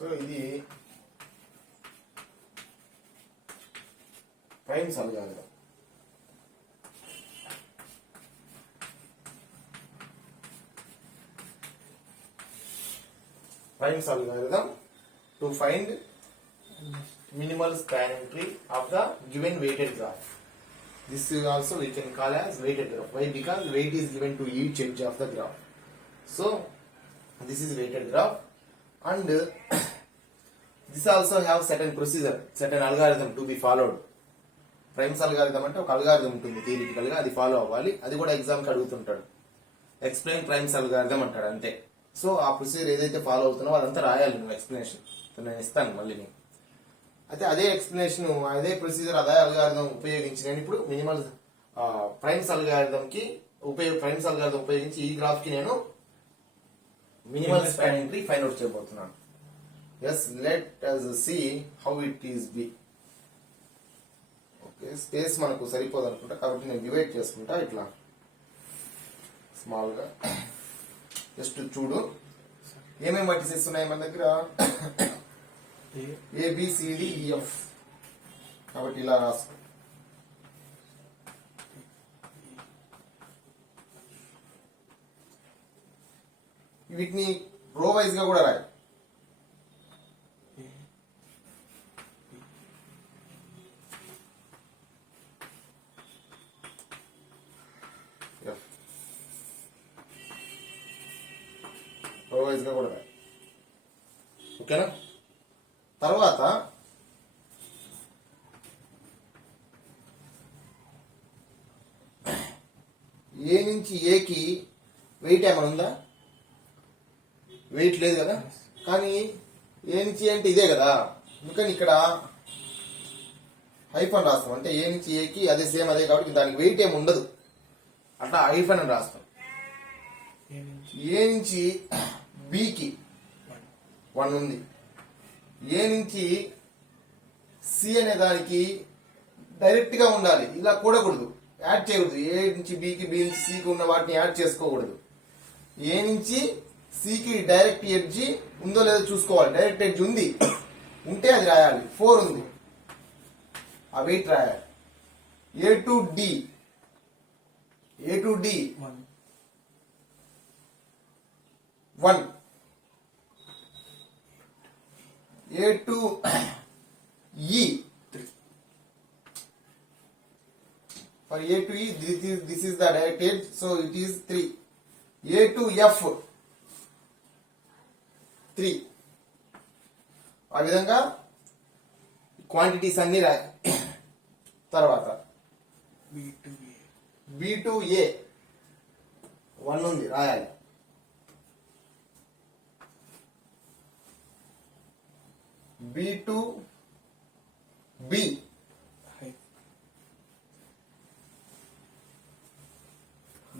So ఇది primes algorithm. Prim's algorithm to find minimal spanning tree of the given weighted graph. This is also we can call as weighted graph. Why? Because weight is given to each edge of the graph. So this is weighted graph, and this also have certain procedure, certain algorithm to be followed. Prim's algorithm అంటే ఒక algorithm ఉంటుంది theoretical గా, అది follow అవ్వాలి. అది కూడా exam కి అడుగుతుంటాడు. Explain primes algorithm అంటాడు అంతే. సో ఆ ప్రొసీజర్ ఏదైతే ఫాలో అవుతున్నావో అదంతా రాయాలి నువ్వు ఎక్స్ప్లెనేషన్. నేను ఇస్తాను మళ్ళీ నీకు. అయితే అదే ఎక్స్ప్లెనేషన్, అదే ప్రొసీజర్, అదే అల్గారిథం ఉపయోగించి నేను ఇప్పుడు మినిమల్ ప్రైమ్స్ అల్గారిథం ఉపయోగించి ఈ గ్రాఫ్ కి నేను minimal spanning tree find out చేయబోతున్నాను. Yes, let us see how it is be. Okay, space మనకు సరిపోదు అనుకుంటా, కాబట్టి నేను డివైడ్ చేసుకుంటా ఇట్లా స్మాల్ గా. జస్ట్ చూడు ఏమేమి వర్టిసెస్ ఉన్నాయి మన దగ్గర. ABCDEF, కాబట్టి ఇలా రాసుకో. వీటిని రో వైజ్ గా కూడా రాయి. రో వైజ్ గా కూడా రాయి. ఓకేనా? తర్వాత ఏ నుంచి ఏకి వెయిట్ ఏమైనా ఉందా? వెయిట్ లేదు కదా. కానీ ఏ నుంచి అంటే ఇదే కదా, అందుకని ఇక్కడ హైఫన్ రాస్తాం. అంటే ఏ నుంచి ఏకి అదే సేమ్ అదే కాబట్టి దానికి వెయిట్ ఏమి ఉండదు, అట్లా హైఫన్ అని రాస్తాం. ఏ నుంచి బికి 1 ఉంది. ఏ నుంచి సి అనే దానికి డైరెక్ట్ గా ఉండాలి, ఇలా కూడకూడదు, యాడ్ చేయకూడదు. ఏ నుంచి బికి, బి నుంచి సికి ఉన్న వాటిని యాడ్ చేసుకోకూడదు. ఏ నుంచి సికి డైరెక్ట్ ఎడ్జి ఉందో లేదో చూసుకోవాలి. డైరెక్ట్ ఎడ్జ్ ఉంది, ఉంటే అది రాయాలి. 4 ఉంది, ఆ వెయిట్ రాయాలి. A to D 1. A to E 3. For A to E, this is the direct edge, so it is 3. A to F 3. ఆ విధంగా క్వాంటిటీస్ అన్ని రాయి. తర్వాత B to A 1 ఉంది, రాయాలి. B to B,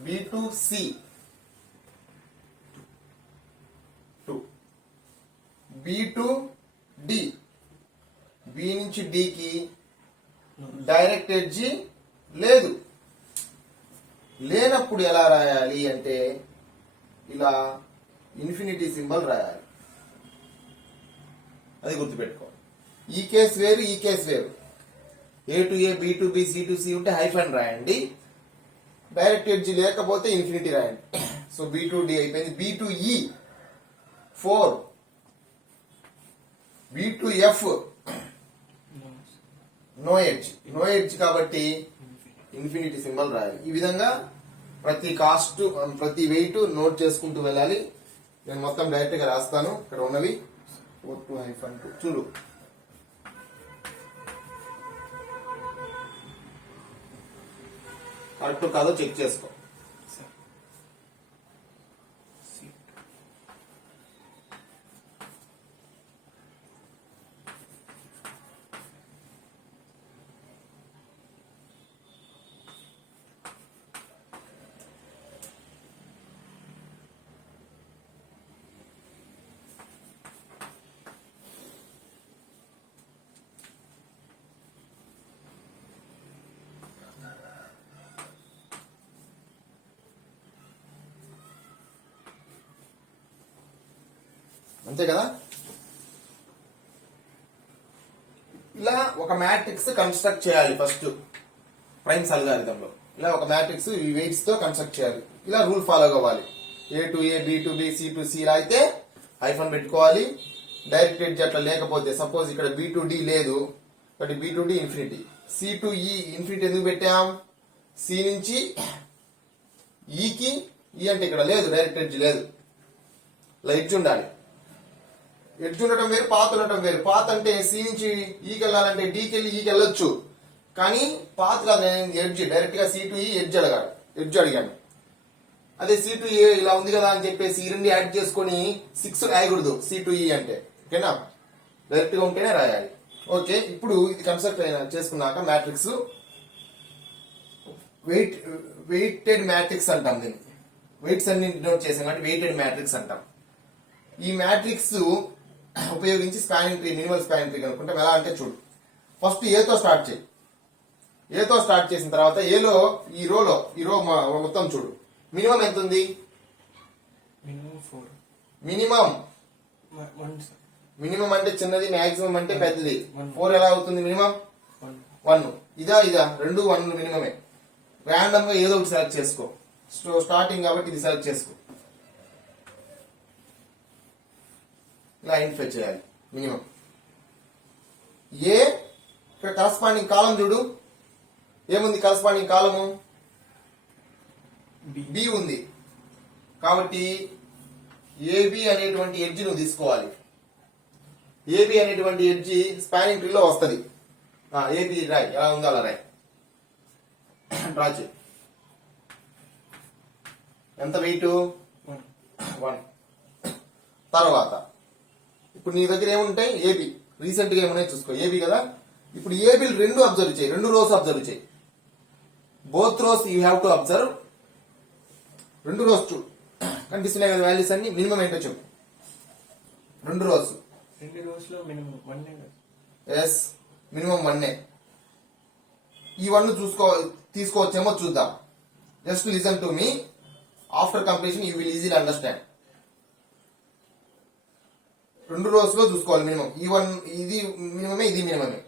B to C 2, B to D, B నుంచి D కి direct edge లేదు. లేనప్పుడు ఎలా రాయాలి అంటే ఇలా ఇన్ఫినిటీ సింబల్ రాయాలి. అది గుర్తుపెట్టుకోవాలి. ఈ కేసు వేరు, ఈ కేసు వేరు. A to A, B to B, C to C ఉంటే హైఫన్ రాయండి. డైరెక్ట్ ఎడ్జ్ లేకపోతే ఇన్ఫినిటీ రాయండి. సో బి టు డి అయిపోయింది. B to E 4, B to F no edge కాబట్టి ఇన్ఫినిటీ సింబల్ రాయాలి. ఈ విధంగా ప్రతి కాస్ట్, ప్రతి వెయిట్ నోట్ చేసుకుంటూ వెళ్ళాలి. నేను మొత్తం డైరెక్ట్ గా రాస్తాను. ఇక్కడ ఉన్నవి 4-2 చూడు. కరెక్ట్ కాదో చెక్ చేసుకో. అంతే కదా. ఇలా ఒక మ్యాట్రిక్స్ కన్స్ట్రక్ట్ చేయాలి ఫస్ట్ ప్రైమ్స్ అల్గారిథంలో. ఇలా ఒక మ్యాట్రిక్స్ ఈ వెయిట్స్ తో కన్స్ట్రక్ట్ చేయాలి. ఇలా రూల్ ఫాలో అవ్వాలి. A to A, B to B, C to C ఇలా అయితే హైఫన్ పెట్టుకోవాలి. డైరెక్ట్ ఎడ్జ్ అట్లా లేకపోతే సపోజ్ ఇక్కడ B to D లేదు, కాబట్టి B to D infinity. C to E infinity ఎందుకు పెట్టాం? C నుంచి E కి, E అంటే ఇక్కడ లేదు, డైరెక్ట్ ఎడ్జ్ లేదు, ఇలా ఎడ్జ్ ఉండాలి. ఎడ్జ్ ఉండటం వేరు, పాత్ ఉండటం వేరు. పాత్ అంటే C నుంచి ఈకి వెళ్ళాలంటే డీకి వెళ్ళి ఈకి వెళ్ళొచ్చు, కానీ పాత్ కాదు. నేను ఎడ్జ్ డైరెక్ట్ గా C to E ఎడ్జ్ అడిగాను. అదే C to A ఇలా ఉంది కదా అని చెప్పేసి ఈ రెండు యాడ్ చేసుకుని 6 రాయకూడదు. C to E అంటే ఓకేనా, డైరెక్ట్ గా ఉంటేనే రాయాలి. ఓకే, ఇప్పుడు ఇది కన్స్ట్రక్ట్ చేసుకున్నాక మ్యాట్రిక్స్ వెయిటెడ్ మ్యాట్రిక్స్ అంటాం. దీన్ని వెయిట్స్ అన్ని నోట్ చేసాం కాబట్టి వెయిటెడ్ మ్యాట్రిక్స్ అంటాం. ఈ మ్యాట్రిక్స్ ఉపయోగించి spanning tree, minimal spanning tree కనుక్కుంటాం. ఎలా అంటే చూడు, ఫస్ట్ ఏతో స్టార్ట్ చేయి. ఏతో స్టార్ట్ చేసిన తర్వాత ఏలో ఈ రో మొత్తం చూడు. మినిమం ఎంత ఉంది? మినిమం అంటే చిన్నది, మాక్సిమం అంటే పెద్దది. 4 ఎలా అవుతుంది? మినిమం 1. ఇదా రెండు 1 మినిమమే. ర్యాండమ్ గా ఏదో ఒకటి సెలెక్ట్ చేసుకో. స్టార్టింగ్ కాబట్టి ఇది సెలెక్ట్ చేసుకో. ఇలా ఐడెంటిఫై చేయాలి మినిమం. ఏ ఇక్కడ కరస్పాండింగ్ కాలం చూడు, ఏముంది కరస్పాండింగ్ కాలము? బి ఉంది. కాబట్టి ఏబి అనేటువంటి ఎడ్జ్ నువ్వు తీసుకోవాలి. ఏబి అనేటువంటి ఎడ్జ్ స్పానింగ్ ట్రీలో వస్తుంది. ఏబి రాయ్, ఎలా ఉందో అలా రాయ్, డ్రా చేయి. ఎంత వెయిట్? 1. తర్వాత ఇప్పుడు నీ దగ్గర ఏముంటాయి? ఏబి రీసెంట్ గా ఏమున్నాయి చూసుకో. ఏబి కదా, ఇప్పుడు ఏబిలు రెండు అబ్జర్వ్ చేయి, 2 రోస్ అబ్జర్వ్ చేయి. Both rows you have to observe. 2 rows చూడు, కనిపిస్తున్నాయి కదా వాల్యూస్ అన్ని. మినిమం ఏంటో చెప్పు. 2 రోస్ లో మినిమం 1. Yes, minimum 1. ఈ 1 తీసుకోవచ్చేమో చూద్దాం. Just listen to me. After completion you will easily understand. 2 rows లో చూసుకోవాలి మినిమం. ఇది మినిమమే, ఇది మినిమమే.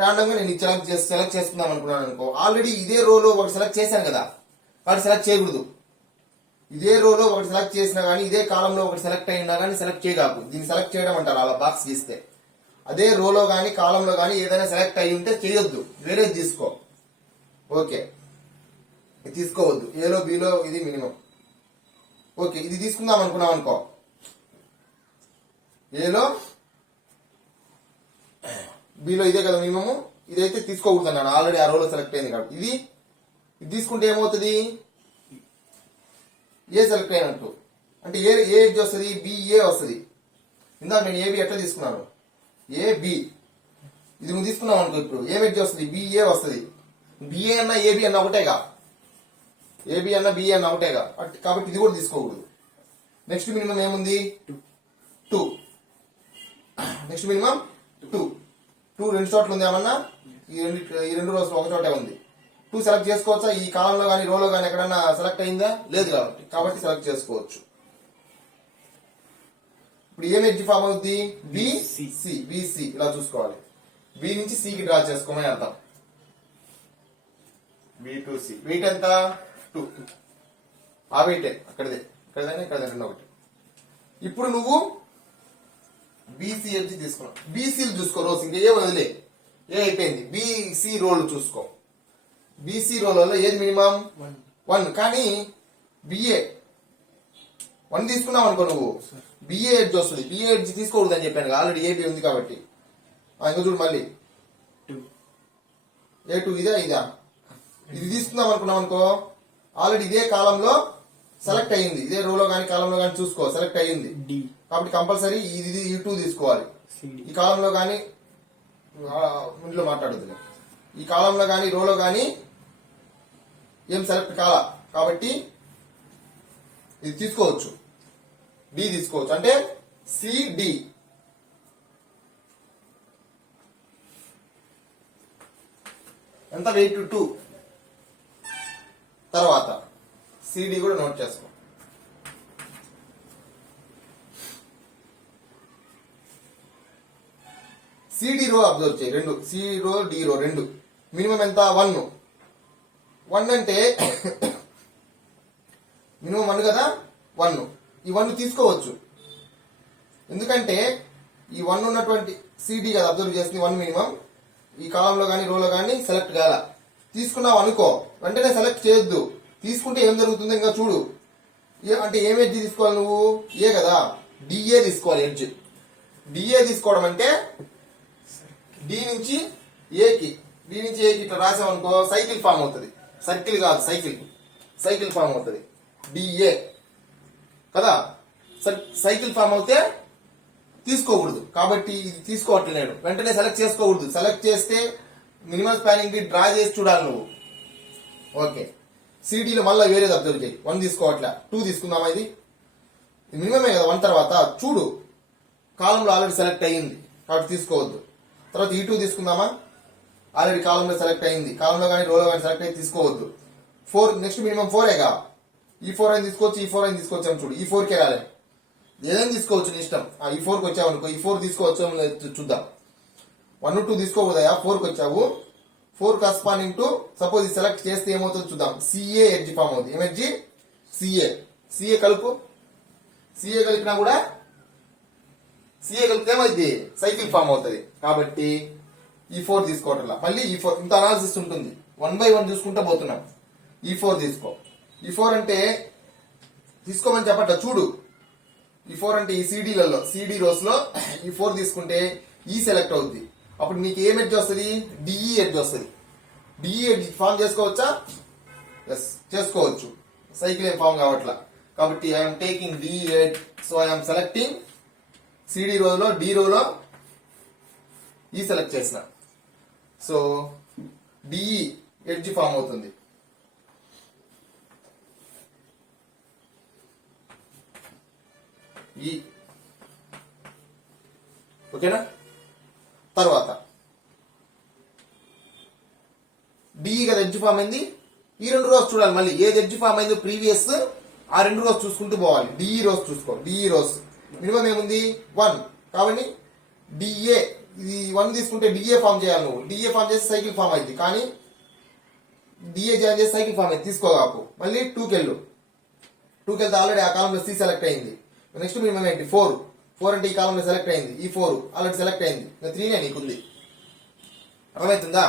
రాండమ్ గా నేను సెలెక్ట్ చేసుకుందాం అనుకున్నాను అనుకో. ఆల్రెడీ ఇదే రోలో ఒకటి సెలెక్ట్ చేశాను కదా, వాటి సెలెక్ట్ చేయకూడదు. ఇదే రోలో ఒకటి సెలెక్ట్ చేసినా గానీ, ఇదే కాలంలో ఒకటి సెలెక్ట్ అయినా గానీ సెలెక్ట్ చేయకాకు. దీన్ని సెలెక్ట్ చేయడం అంటారు, అలా బాక్స్ గీస్తే. అదే రోలో గానీ కాలంలో గానీ ఏదైనా సెలెక్ట్ అయి ఉంటే చేయొద్దు, వేరేది తీసుకో. ఓకే, ఇది తీసుకోవద్దు. ఏలో బిలో ఇది మినిమం. ఓకే, ఇది తీసుకుందాం అనుకున్నాం అనుకో. ఏలో బిలో ఇదే కదా మినిమము, ఇదైతే తీసుకోకూడదు అన్నాను. ఆల్రెడీ ఆ రోలో సెలెక్ట్ అయింది కాబట్టి. ఇది తీసుకుంటే ఏమవుతుంది? ఏ సెలెక్ట్ అయినట్టు. అంటే ఏ ఎడ్జ్ వస్తుంది? బిఏ వస్తుంది. ఇందాక నేను ఏబి ఎట్లా తీసుకున్నాను? ఏబి. ఇది నువ్వు తీసుకున్నావు అనుకో, ఇప్పుడు ఏ ఎడ్జ్ వస్తుంది? బిఏ వస్తుంది. బిఏ అన్న ఏబి అన్న ఒకటేగా, ఏబి అన్న బిఏ అన్న ఒకటేగా, కాబట్టి ఇది కూడా తీసుకోకూడదు. నెక్స్ట్ మినిమం ఏముంది? 2. Next minimum 2. 2 2 చోట్ల ఉంది ఏమన్నా? ఈ 2 రోజులు ఒక చోటే ఉంది. 2 సెలెక్ట్ చేసుకోవచ్చా? ఈ కాలంలో కానీ రోలో కానీ ఎక్కడన్నా సెలెక్ట్ అయిందా? లేదు కాబట్టి సెలెక్ట్ చేసుకోవచ్చు. ఇప్పుడు ఏం ఎడ్జ్ ఫామ్ అవుతుంది? బిసి. ఇలా చూసుకోవాలి. బి నుంచి సి కి డ్రా చేసుకోమని అర్థం. B to C. వెయిట్ ఎంత? 2. ఆ వెయిటే అక్కడదే, ఇక్కడ 2 ఒకటి. ఇప్పుడు నువ్వు బీసీ ఎడ్జ్ తీసుకున్నావు. బీసీలు చూసుకో రోస్, ఇంకా ఏ వదిలే. ఏ అయిపోయింది. బీసీ రోల్ చూసుకో. బీసీ రోలలో ఏది మినిమం? 1. కానీ బిఏ 1 తీసుకున్నావు అనుకో నువ్వు, బిఏ ఎడ్జ్ వస్తుంది. బిఏ ఎడ్జ్ తీసుకోకూడదు అని చెప్పాను, ఆల్రెడీ ఏబి ఉంది కాబట్టి. ఇంకా చూడు మళ్ళీ A2 ఇదా. ఇది తీసుకుందాం అనుకున్నాం అనుకో, ఆల్రెడీ ఇదే కాలంలో సెలెక్ట్ అయ్యింది. ఇదే రోలో కానీ కాలంలో కానీ చూసుకో, సెలెక్ట్ అయ్యింది కాబట్టి కంపల్సరీ ఇది ఈ 2 తీసుకోవాలి. ఈ కాలంలో కానీ ఇంట్లో మాట్లాడదు, ఈ కాలంలో కానీ రోలో కానీ ఏం సెలెక్ట్ కాలా కాబట్టి ఇది తీసుకోవచ్చు. డి తీసుకోవచ్చు, అంటే సిడి. ఎంత? వెయిట్ 2. తర్వాత సిడి కూడా నోట్ చేసుకో. సిడి రో అబ్జర్వ్ చేయి, రెండు సి రో డి రో రెండు. మినిమం ఎంత? 1. 1 అంటే మినిమం 1 కదా, 1. ఈ 1 తీసుకోవచ్చు, ఎందుకంటే ఈ 1 ఉన్నటువంటి సిడి కదా అబ్జర్వ్ చేస్తుంది, 1 మినిమం. ఈ కాలంలో కానీ రోలో కానీ సెలెక్ట్ కాల. తీసుకున్నావు అనుకో, వెంటనే సెలెక్ట్ చేయొద్దు. తీసుకుంటే ఏం జరుగుతుందో ఇంకా చూడు. అంటే ఏం ఎడ్జ్ తీసుకోవాలి నువ్వు? ఏ కదా, డిఏ తీసుకోవాలి ఎడ్జ్. డిఏ తీసుకోవడం అంటే డి నుంచి ఏకి ఇట్లా రాసామనుకో సైకిల్ ఫామ్ అవుతుంది. సర్కిల్ కాదు, సైకిల్ ఫామ్ అవుతుంది డిఏ కదా. సైకిల్ ఫామ్ అవుతే తీసుకోకూడదు, కాబట్టి ఇది తీసుకోవట్లేదు నేను. వెంటనే సెలెక్ట్ చేసుకోకూడదు. సెలెక్ట్ చేస్తే మినిమల్ స్పానింగ్ డ్రా చేసి చూడాలి నువ్వు. ఓకే, సిడీలో మళ్ళీ వేరేది అబ్జర్వ్ చేయి. 1 తీసుకోవట్లే, 2 తీసుకుందామా? ఇది మినిమమే కదా 1 తర్వాత. చూడు, కాలంలో ఆల్రెడీ సెలెక్ట్ అయ్యింది కాబట్టి తీసుకోవద్దు. తర్వాత ఈ 2 తీసుకుందామా? ఆల్రెడీ కాలంలో సెలెక్ట్ అయింది, కాలంలో కానీ రోలో కానీ సెలెక్ట్ అయ్యి తీసుకోవద్దు. 4 నెక్స్ట్ మినిమం 4ఏగా, ఈ 4 అయినా తీసుకోవచ్చు, ఈ 4 అయినా తీసుకొచ్చాము. చూడు, ఈ 4కే రాలే, ఏదైనా తీసుకోవచ్చు నీ ఇష్టం. ఈ 4కి వచ్చావనుకో, ఈ 4 తీసుకోవచ్చు చూద్దాం. 1, 2 తీసుకోకూడదా? 4కి వచ్చావు, 4 కరస్పాండింగ్ టు సపోజ్ సెలెక్ట్ చేస్తే ఏమవుతుందో చూద్దాం. సిఏ ఎడ్జ్ ఫామ్ అవుతుంది. ఏం ఎడ్జ్? సిఏ కలుపు. సిఏ కలిపినా కూడా సిఏ కలిపితే ఏమైంది? సైకిల్ ఫామ్ అవుతుంది. కాబట్టి ఈ 4 తీసుకోవటం. మళ్ళీ ఈ 4 ఇంత అనాలిసిస్ ఉంటుంది. 1 by 1 చూసుకుంటా పోతున్నాం. ఈ 4 తీసుకో. ఈ 4 అంటే తీసుకోమని చెప్పట, చూడు. ఈ 4 అంటే ఈ సిడి రోస్ లో ఈ 4 తీసుకుంటే ఈ సెలెక్ట్ అవుద్ది. అప్పుడు నీకు ఏం ఎడ్జ్ వస్తుంది? డిఈ ఎడ్జ్ వస్తుంది. డిఈ ఎడ్జ్ ఫామ్ చేసుకోవచ్చా? ఎస్, చేసుకోవచ్చు. సైకిల్ ఏం ఫామ్ కావట్లా, కాబట్టి I'm taking DE edge. So I'm selecting CD రోలో, డి రోలో ఈ సెలెక్ట్ చేసిన. సో డిఈ ఎడ్జ్ ఫామ్ అవుతుంది. ఈ ఓకేనా? తర్వాత డిఈ కదా ఎడ్జ్ ఫామ్ అయింది. ఈ 2 రోస్ చూడాలి. మళ్ళీ ఏది ఎడ్జ్ ఫామ్ అయిందో ప్రీవియస్ ఆ 2 రోస్ చూసుకుంటూ పోవాలి. డిఈ రోస్ చూసుకో. డిఈ రోస్ మినిమం ఏముంది? 1. కాబట్టి డిఏ, ఇది 1 తీసుకుంటే డిఏ ఫామ్ చేయాలి నువ్వు. డిఏ ఫామ్ చేస్తే సైకిల్ ఫామ్ అయింది, కానీ డిఏ జాయిన్ చేసి సైకిల్ ఫామ్ అయింది, తీసుకోగాకు. మళ్ళీ 2కి వెళ్తే ఆల్రెడీ ఆ కాలంలో సి సెలెక్ట్ అయింది. నెక్స్ట్ మినిమం ఏంటి? 4 అంటే ఈ కాలంలో సెలెక్ట్ అయింది. ఈ 4 ఆల్రెడీ సెలెక్ట్ అయింది. 3నే నీకుంది. అర్థమవుతుందా?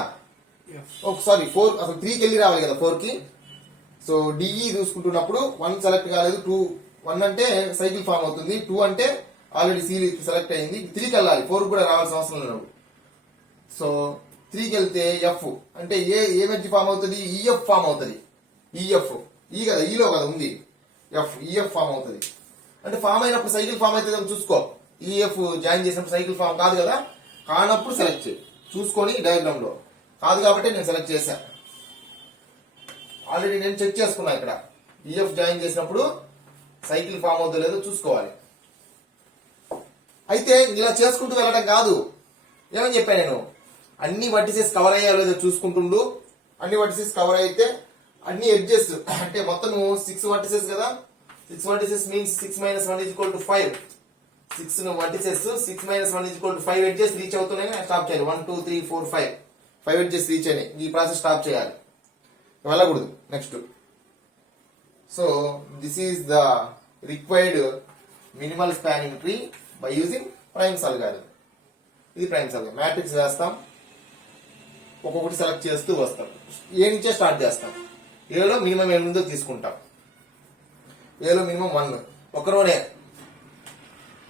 సారీ, 4 అసలు 3కి వెళ్ళి రావాలి కదా 4కి. సో డిఈ చూసుకుంటున్నప్పుడు 1 సెలెక్ట్ కాలేదు. 1 అంటే సైకిల్ ఫామ్ అవుతుంది. 2 అంటే ఆల్రెడీ సి సెలెక్ట్ అయింది. 3కి వెళ్ళాలి, 4 కూడా రావాల్సిన అవసరం లేదు. సో 3కి వెళ్తే ఎఫ్ అంటే ఏ మధ్య ఫామ్ అవుతుంది? ఈఎఫ్ ఫామ్ అవుతుంది. ఈఎఫ్ ఈ కదా, ఈలో కదా ఉంది ఈఎఫ్ ఫామ్ అవుతుంది. అంటే ఫామ్ అయినప్పుడు సైకిల్ ఫామ్ అవుతుంది చూసుకో. ఈఎఫ్ జాయిన్ చేసినప్పుడు సైకిల్ ఫామ్ కాదు కదా, కానప్పుడు సెలెక్ట్ చేయి. చూసుకొని డయాగ్రామ్ లో కాదు కాబట్టి నేను సెలెక్ట్ చేశా. ఆల్రెడీ నేను చెక్ చేసుకున్నా. ఇక్కడ ఈఎఫ్ జాయిన్ చేసినప్పుడు సైకిల్ ఫామ్ అవుతుందో లేదో చూసుకోవాలి. అయితే ఇలా చేసుకుంటూ వెళ్ళడం కాదు. ఏమని చెప్పాను నేను? అన్ని వర్టిసెస్ కవర్ అయ్యా లేదో చూసుకుంటుండు. అన్ని వర్టిసెస్ కవర్ అయితే అన్ని ఎడ్జెస్ అంటే మొత్తం 6 వర్టిసెస్ కదా. 6 vertices means 6 - 1 = 5. 6 vertices 6 - 1 = 5 edges reach అవుతున్నాయి. స్టాప్ చేయాలి. 1 2 3 4 5 ఎడ్జెస్ రీచ్ అయినాయి. ఈ ప్రాసెస్ స్టాప్ చేయాలి, వెళ్ళకూడదు. Next, so this is the required minimal spanning tree by using primes algorithm. ఇది ప్రైమ్స్ అల్గారిథం. మ్యాట్రిక్స్ వేస్తాం, ఒక్కొక్కటి సెలెక్ట్ చేస్తూ వస్తాం. ఏ నుంచే స్టార్ట్ చేస్తాం. ఏలో మినిమం ఏముందో తీసుకుంటాం. ఏలో మినిమం 1 ఒక రోనే.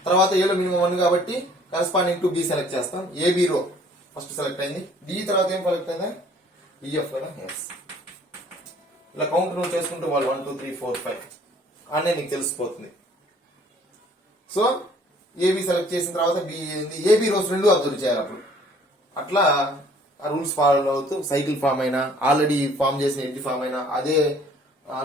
తర్వాత ఏలో మినిమం 1 కాబట్టి కరస్పాండింగ్ టు బి సెలెక్ట్ చేస్తాం. ఏబి రో ఫస్ట్ సెలెక్ట్ అయింది. డి తర్వాత ఏం సెలెక్ట్ అయిందా? ఈఎఫ్ కదా. ఎస్, ఇలా కౌంట్ నువ్వు చేసుకుంటూ వాళ్ళు 1 2 3 4 5 అనే నీకు తెలిసిపోతుంది. సో ఏబి సెలెక్ట్ చేసిన తర్వాత ఏబి రోస్ 2 అబ్జర్వ్ చేయాలి. అప్పుడు అట్లా ఆ రూల్స్ ఫాలో అవుతూ సైకిల్ ఫామ్ అయినా ఆల్రెడీ ఫామ్ చేసిన ఎడ్జ్ ఫామ్ అయినా అదే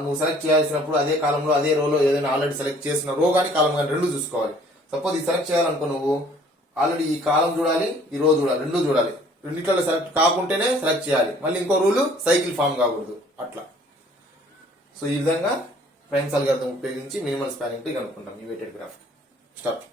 నువ్వు సెలెక్ట్ చేయాల్సినప్పుడు అదే కాలంలో అదే రోలో ఏదైనా ఆల్రెడీ సెలెక్ట్ చేసిన రో కానీ కాలం కానీ 2 చూసుకోవాలి. సపోజ్ ఇది సెలెక్ట్ చేయాలనుకో, నువ్వు ఆల్రెడీ ఈ కాలం చూడాలి, ఈ రో చూడాలి, 2 చూడాలి. రెండిట్లో సెలెక్ట్ కాకుంటేనే సెలెక్ట్ చేయాలి. మళ్ళీ ఇంకో రూల్ సైకిల్ ఫామ్ కాకూడదు అట్లా. సో ఈ విధంగా ప్రైమ్స్ అల్గారిథం ఉపయోగించి మినిమల్ స్పానింగ్ ట్రీ కనుక్కుంటాం ఈ వెయిటెడ్ గ్రాఫ్. స్టార్ట్.